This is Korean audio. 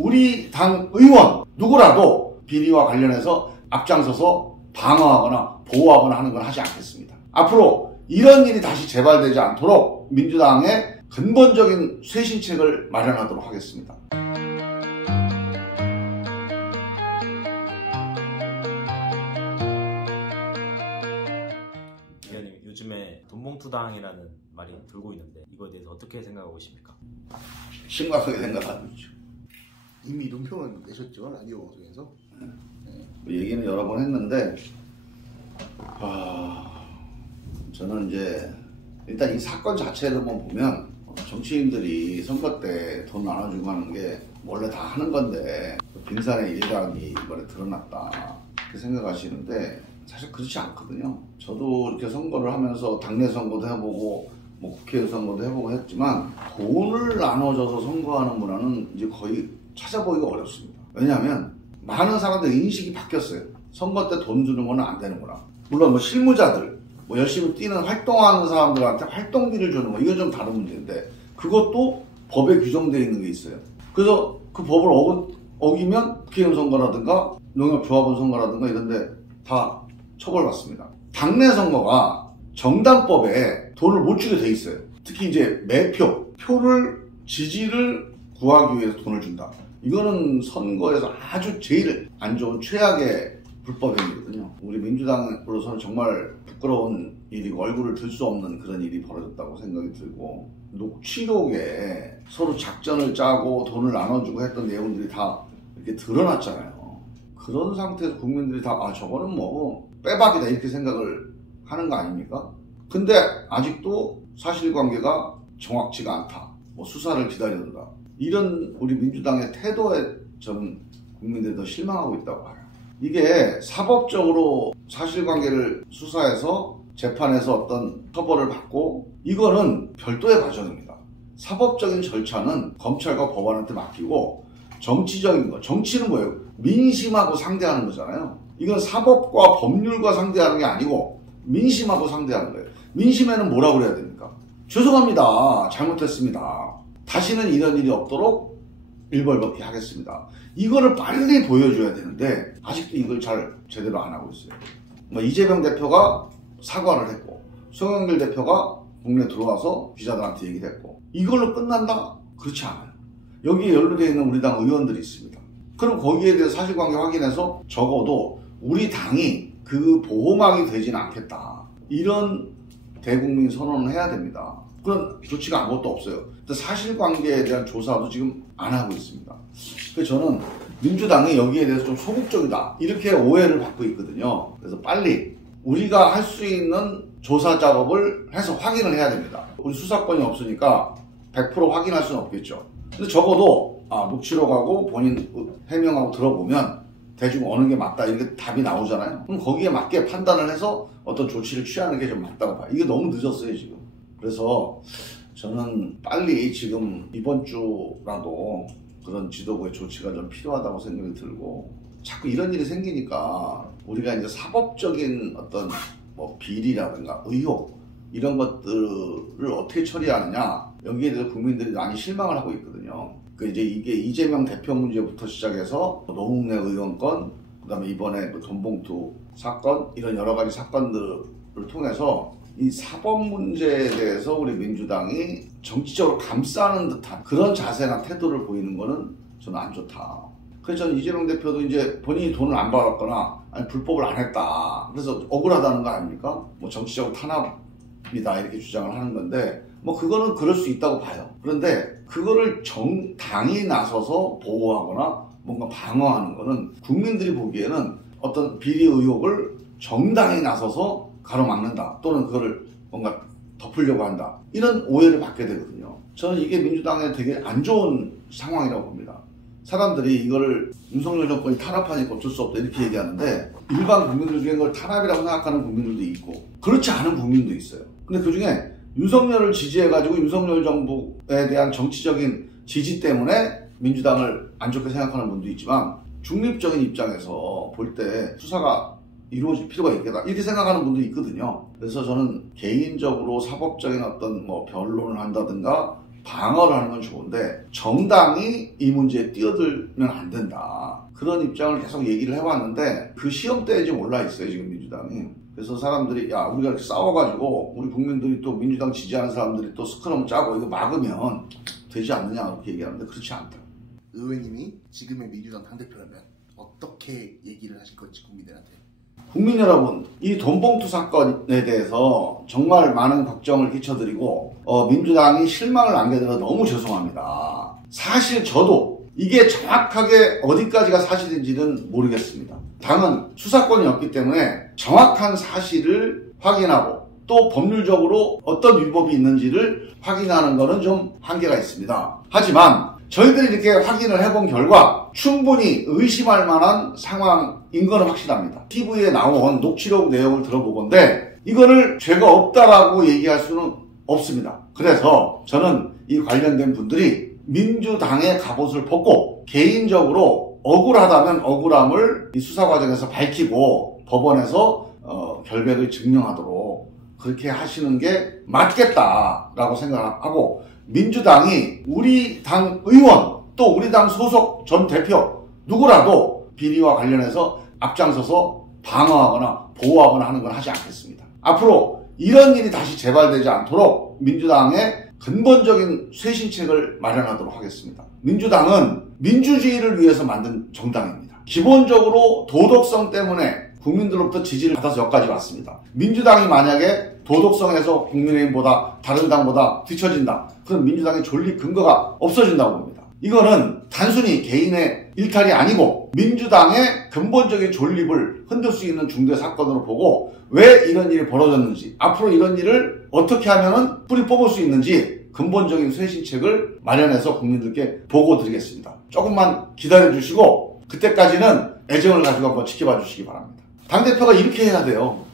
우리 당 의원 누구라도 비리와 관련해서 앞장서서 방어하거나 보호하거나 하는 건 하지 않겠습니다. 앞으로 이런 일이 다시 재발되지 않도록 민주당의 근본적인 쇄신책을 마련하도록 하겠습니다. 의원님, 요즘에 돈봉투당이라는 말이 돌고 있는데 이거에 대해서 어떻게 생각하고 계십니까? 심각하게 생각하고 있죠. 이미 논평을 내셨죠, 라디오 방송에서. 얘기는 여러 번 했는데 저는 이제 일단 이 사건 자체로만 보면 정치인들이 선거 때 돈 나눠주고 하는 게 원래 다 하는 건데 빙산의 일각이 이번에 드러났다 이렇게 생각하시는데 사실 그렇지 않거든요. 저도 이렇게 선거를 하면서 당내 선거도 해보고 뭐 국회의원 선거도 해보고 했지만 돈을 나눠줘서 선거하는 문화는 이제 거의 찾아보기가 어렵습니다. 왜냐하면 많은 사람들 인식이 바뀌었어요. 선거 때 돈 주는 건 안 되는구나. 물론 뭐 실무자들, 뭐 열심히 뛰는 활동하는 사람들한테 활동비를 주는 거, 이건 좀 다른 문제인데 그것도 법에 규정되어 있는 게 있어요. 그래서 그 법을 어기면 국회의원 선거라든가 농협조합원 선거라든가 이런데 다 처벌받습니다. 당내 선거가 정당법에 돈을 못 주게 돼 있어요. 특히 이제 표를 지지를 구하기 위해서 돈을 준다. 이거는 선거에서 아주 제일 안 좋은 최악의 불법 행위거든요. 우리 민주당으로서는 정말 부끄러운 일이고 얼굴을 들 수 없는 그런 일이 벌어졌다고 생각이 들고, 녹취록에 서로 작전을 짜고 돈을 나눠주고 했던 내용들이 다 이렇게 드러났잖아요. 그런 상태에서 국민들이 다 저거는 뭐 빼박이다 이렇게 생각을 하는 거 아닙니까? 근데 아직도 사실관계가 정확치가 않다. 뭐 수사를 기다려야 된다. 이런 우리 민주당의 태도에 저는 국민들이 더 실망하고 있다고 봐요. 이게 사법적으로 사실관계를 수사해서 재판에서 어떤 처벌을 받고, 이거는 별도의 과정입니다. 사법적인 절차는 검찰과 법원한테 맡기고, 정치적인 거, 정치는 뭐예요? 민심하고 상대하는 거잖아요. 이건 사법과 법률과 상대하는 게 아니고 민심하고 상대하는 거예요. 민심에는 뭐라고 그래야 됩니까? 죄송합니다. 잘못했습니다. 다시는 이런 일이 없도록 일벌백계 하겠습니다. 이거를 빨리 보여줘야 되는데 아직도 이걸 잘 제대로 안 하고 있어요. 뭐 이재명 대표가 사과를 했고, 송영길 대표가 국내 들어와서 기자들한테 얘기를 했고, 이걸로 끝난다? 그렇지 않아요. 여기에 연루되어 있는 우리 당 의원들이 있습니다. 그럼 거기에 대해서 사실관계 확인해서 적어도 우리 당이 그 보호막이 되진 않겠다, 이런 대국민 선언을 해야 됩니다. 그런 조치가 아무것도 없어요. 사실관계에 대한 조사도 지금 안 하고 있습니다. 그래서 저는 민주당이 여기에 대해서 좀 소극적이다, 이렇게 오해를 받고 있거든요. 그래서 빨리 우리가 할 수 있는 조사 작업을 해서 확인을 해야 됩니다. 우리 수사권이 없으니까 100% 확인할 수는 없겠죠. 근데 적어도 녹취록하고 본인 해명하고 들어보면 대충 어느 게 맞다, 이렇게 답이 나오잖아요. 그럼 거기에 맞게 판단을 해서 어떤 조치를 취하는 게 좀 맞다고 봐요. 이게 너무 늦었어요 지금. 그래서 저는 빨리 지금 이번 주라도 그런 지도부의 조치가 좀 필요하다고 생각이 들고, 자꾸 이런 일이 생기니까 우리가 이제 사법적인 어떤 뭐 비리라든가 의혹 이런 것들을 어떻게 처리하느냐, 여기에 대해서 국민들이 많이 실망을 하고 있거든요. 이제 이게 이재명 대표 문제부터 시작해서 노웅래 의원 건, 그다음에 이번에 그 돈봉투 사건, 이런 여러 가지 사건들을 통해서 이 사법 문제에 대해서 우리 민주당이 정치적으로 감싸는 듯한 그런 자세나 태도를 보이는 거는 저는 안 좋다. 그래서 저는 이재명 대표도 이제 본인이 돈을 안 받았거나 아니 불법을 안 했다, 그래서 억울하다는 거 아닙니까? 뭐 정치적 탄압이다 이렇게 주장을 하는 건데, 뭐 그거는 그럴 수 있다고 봐요. 그런데 그거를 당이 나서서 보호하거나 뭔가 방어하는 거는 국민들이 보기에는 어떤 비리 의혹을 정당이 나서서 가로막는다, 또는 그거를 뭔가 덮으려고 한다, 이런 오해를 받게 되거든요. 저는 이게 민주당에 되게 안 좋은 상황이라고 봅니다. 사람들이 이거를 윤석열 정권이 탄압하니까 어쩔 수 없다 이렇게 얘기하는데, 일반 국민들 중에 그걸 탄압이라고 생각하는 국민들도 있고 그렇지 않은 국민도 있어요. 근데 그 중에 윤석열을 지지해가지고 윤석열 정부에 대한 정치적인 지지 때문에 민주당을 안 좋게 생각하는 분도 있지만, 중립적인 입장에서 볼 때 수사가 이루어질 필요가 있겠다 이렇게 생각하는 분도 있거든요. 그래서 저는 개인적으로 사법적인 어떤 뭐 변론을 한다든가 방어를 하는 건 좋은데 정당이 이 문제에 뛰어들면 안 된다. 그런 입장을 계속 얘기를 해왔는데 그 시험대에 지금 올라있어요, 지금 민주당이. 그래서 사람들이 야, 우리가 이렇게 싸워가지고 우리 국민들이 또 민주당 지지하는 사람들이 또 스크럼 짜고 이거 막으면 되지 않느냐 그렇게 얘기하는데 그렇지 않다. 의원님이 지금의 민주당 당대표라면 어떻게 얘기를 하실 건지 국민들한테. 국민 여러분, 이 돈봉투 사건에 대해서 정말 많은 걱정을 끼쳐드리고 민주당이 실망을 안겨드려 너무 죄송합니다. 사실 저도 이게 정확하게 어디까지가 사실인지는 모르겠습니다. 당은 수사권이 없기 때문에 정확한 사실을 확인하고 또 법률적으로 어떤 위법이 있는지를 확인하는 것은 좀 한계가 있습니다. 하지만 저희들이 이렇게 확인을 해본 결과 충분히 의심할 만한 상황인 건 확실합니다. TV에 나온 녹취록 내용을 들어보건대 이거를 죄가 없다라고 얘기할 수는 없습니다. 그래서 저는 이 관련된 분들이 민주당의 갑옷을 벗고 개인적으로 억울하다면 억울함을 이 수사 과정에서 밝히고 법원에서 결백을 증명하도록 그렇게 하시는 게 맞겠다라고 생각하고 민주당이 우리 당 의원 또 우리 당 소속 전 대표 누구라도 비리와 관련해서 앞장서서 방어하거나 보호하거나 하는 건 하지 않겠습니다. 앞으로 이런 일이 다시 재발되지 않도록 민주당의 근본적인 쇄신책을 마련하도록 하겠습니다. 민주당은 민주주의를 위해서 만든 정당입니다. 기본적으로 도덕성 때문에 국민들로부터 지지를 받아서 여기까지 왔습니다. 민주당이 만약에 도덕성에서 국민의힘보다 다른 당보다 뒤처진다. 그럼 민주당의 존립 근거가 없어진다고 봅니다. 이거는 단순히 개인의 일탈이 아니고 민주당의 근본적인 존립을 흔들 수 있는 중대 사건으로 보고 왜 이런 일이 벌어졌는지 앞으로 이런 일을 어떻게 하면 뿌리 뽑을 수 있는지 근본적인 쇄신책을 마련해서 국민들께 보고 드리겠습니다. 조금만 기다려 주시고 그때까지는 애정을 가지고 한번 지켜봐 주시기 바랍니다. 당대표가 이렇게 해야 돼요.